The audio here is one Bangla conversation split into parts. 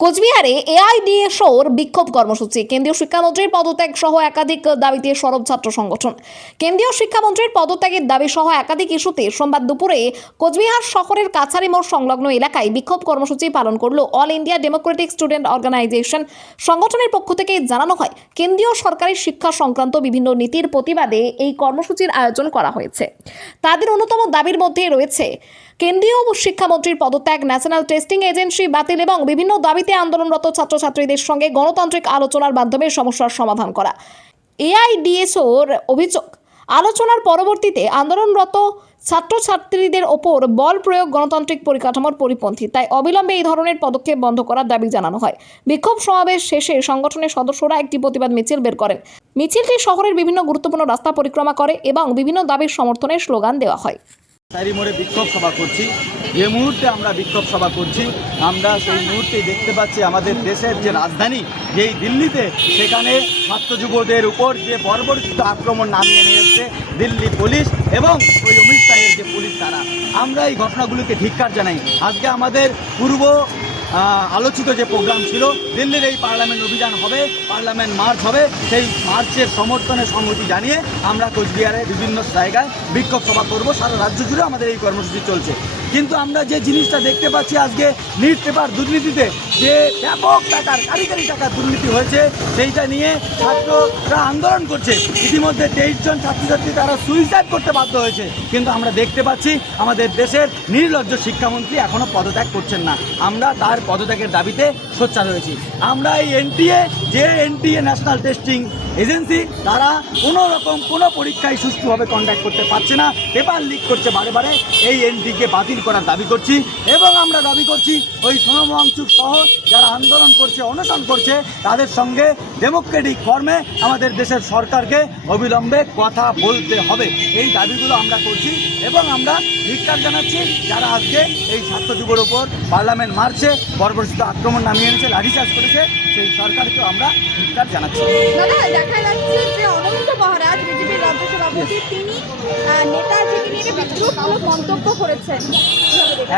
কোচবিহারে এআইডিএসওর বিক্ষোভ কর্মসূচি, কেন্দ্রীয় শিক্ষামন্ত্রীর পদত্যাগ সহ একাধিক দাবিতে সরব ছাত্র সংগঠন। কেন্দ্রীয় শিক্ষামন্ত্রীর পদত্যাগের দাবি সহ একাধিক ইস্যুতে সোমবার দুপুরে কোচবিহার শহরের কাছারি মোড় সংলগ্ন এলাকায় বিক্ষোভ কর্মসূচি পালন করল All India Democratic Student Organisation. সংগঠনের পক্ষ থেকে জানানো হয়, কেন্দ্রীয় সরকারি শিক্ষা সংক্রান্ত বিভিন্ন নীতির প্রতিবাদে এই কর্মসূচির আয়োজন করা হয়েছে। তাদের অন্যতম দাবির মধ্যে রয়েছে কেন্দ্রীয় শিক্ষামন্ত্রীর পদত্যাগ, ন্যাশনাল টেস্টিং এজেন্সি বাতিল এবং বিভিন্ন দাবিতে আন্দোলনরত ছাত্রছাত্রীদের সঙ্গে গণতান্ত্রিক আলোচনার মাধ্যমে সমস্যার সমাধান করা। এআইডিএসওর অভিযোগ, আলোচনার পরবর্তীতে আন্দোলনরত ছাত্রছাত্রীদের ওপর বল প্রয়োগ গণতান্ত্রিক পরিকাঠামোর পরিপন্থী, তাই অবিলম্বে এই ধরনের পদক্ষেপ বন্ধ করার দাবি জানানো হয়। বিক্ষোভ সমাবেশ শেষে সংগঠনের সদস্যরা একটি প্রতিবাদ মিছিল বের করেন। মিছিলটি শহরের বিভিন্ন গুরুত্বপূর্ণ রাস্তা পরিক্রমা করে এবং বিভিন্ন দাবির সমর্থনে স্লোগান দেওয়া হয়। কাছারি মোড়ে বিক্ষোভ সভা করছি। যে মুহূর্তে আমরা বিক্ষোভ সভা করছি, আমরা সেই মুহূর্তেই দেখতে পাচ্ছি আমাদের দেশের যে রাজধানী, যেই দিল্লিতে, সেখানে ছাত্র যুবদের উপর যে বর্বরিত আক্রমণ নামিয়ে নিয়ে এসছে দিল্লি পুলিশ এবং ওই অমিত শাহের যে পুলিশ, তারা। আমরা এই ঘটনাগুলিকে ধিক্কার জানাই। আজকে আমাদের পূর্ব আলোচিত যে প্রোগ্রাম ছিল, দিল্লির এই পার্লামেন্ট অভিযান হবে, পার্লামেন্ট মার্চ হবে, সেই মার্চের সমর্থনে সংহতি জানিয়ে আমরা কোচবিহারে বিভিন্ন জায়গায় বিক্ষোভ সভা করব। সারা রাজ্য জুড়ে আমাদের এই কর্মসূচি চলছে। কিন্তু আমরা যে জিনিসটা দেখতে পাচ্ছি আজকে, নিট পেপার দুর্নীতিতে যে ব্যাপক টাকার, কারিগরি টাকার দুর্নীতি হয়েছে, সেইটা নিয়ে ছাত্ররা আন্দোলন করছে। ইতিমধ্যে 23 জন ছাত্রছাত্রী তারা সুইসাইড করতে বাধ্য হয়েছে। কিন্তু আমরা দেখতে পাচ্ছি আমাদের দেশের নির্লজ্জ শিক্ষামন্ত্রী এখনও পদত্যাগ করছেন না। আমরা তার পদত্যাগের দাবিতে সোচ্চার হয়েছি। আমরা এই এনটিএ ন্যাশনাল টেস্টিং এজেন্সি, তারা কোনো পরীক্ষায় সুষ্ঠুভাবে কন্ডাক্ট করতে পারছে না, পেপার লিক করছে বারে বারে। এই এনটিকে বাতিল করার দাবি করছি এবং আমরা দাবি করছি ওই সোনম ওয়াংচুক সহ যারা আন্দোলন করছে, অনশন করছে, তাদের সঙ্গে ডেমোক্রেটিক ফর্মে আমাদের দেশের সরকারকে অবিলম্বে কথা বলতে হবে। এই দাবিগুলো আমরা করছি এবং আমরা ধিক্কার জানাচ্ছি যারা আজকে এই ছাত্র যুবর উপর পার্লামেন্ট মার্চে বর্বরচিত আক্রমণ নামিয়ে এনেছে, লাঠিচার্জ করেছে, সেই সরকারকেও আমরা ধিক্কার জানাচ্ছি। দাদা, দেখা যাচ্ছে যে অনন্ত মহারাজ, বিজেপির রাজ্য সভাপতি, তিনি নেতাজিকে নিয়ে বিদ্রুপমূলক মন্তব্য করেছেন।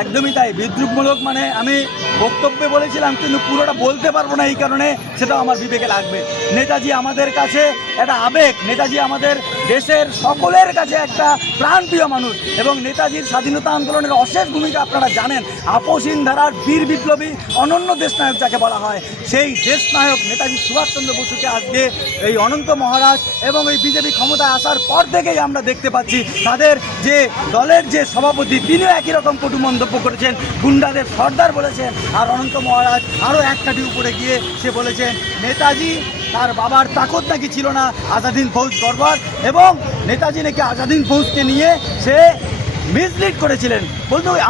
একদমই তাই। বিদ্রুপমূলক মানে আমি বক্তব্যে বলেছিলাম, কিন্তু পুরোটা বলতে পারবো না, এই কারণে সেটাও আমার বিবেকে লাগবে। নেতাজি আমাদের কাছে একটা আবেগ, নেতাজি আমাদের দেশের সকলের কাছে একটা প্রাণপ্রিয় মানুষ এবং নেতাজির স্বাধীনতা আন্দোলনের অশেষ ভূমিকা আপনারা জানেন। আপসহীন ধারার বীর বিপ্লবী, অনন্য দেশনায়ক যাকে বলা হয়, সেই দেশনায়ক নেতাজি সুভাষচন্দ্র বসুকে আজকে এই অনন্ত মহারাজ এবং এই বিজেপি ক্ষমতায় আসার পর থেকেই আমরা দেখতে পাচ্ছি তাদের যে দলের যে সভাপতি, তিনিও একই রকম কটু মন্তব্য করেছেন, গুন্ডাদের সর্দার বলেছেন। আর অনন্ত মহারাজ আরও এক কাঠি উপরে গিয়ে সে বলেছেন নেতাজি তার বাবার তাকত নাকি ছিল না আজাদিন ফৌজ গড়বার, এবং নেতাজি নাকি আজাদিন ফৌজকে নিয়ে সে মিসলিড করেছিলেন।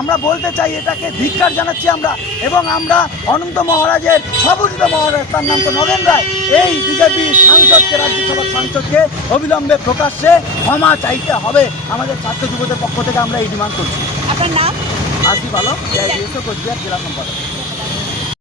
আমরা বলতে চাই, এটাকে ধিক্কার জানাচ্ছি আমরা। এবং আমরা অনন্ত মহারাজের সর্বোচ্চ মহারাজ, তার নাম তো নগেন রায়, এই বিজেপি সাংসদকে, রাজ্যসভার সাংসদকে অবিলম্বে প্রকাশ্যে ক্ষমা চাইতে হবে। আমাদের ছাত্র যুবদের পক্ষ থেকে আমরা এই ডিমান্ড করছি। আপনার নাম? আসিফ আলম, এআইডিএসও কোচবিহার জেলা সম্পাদক।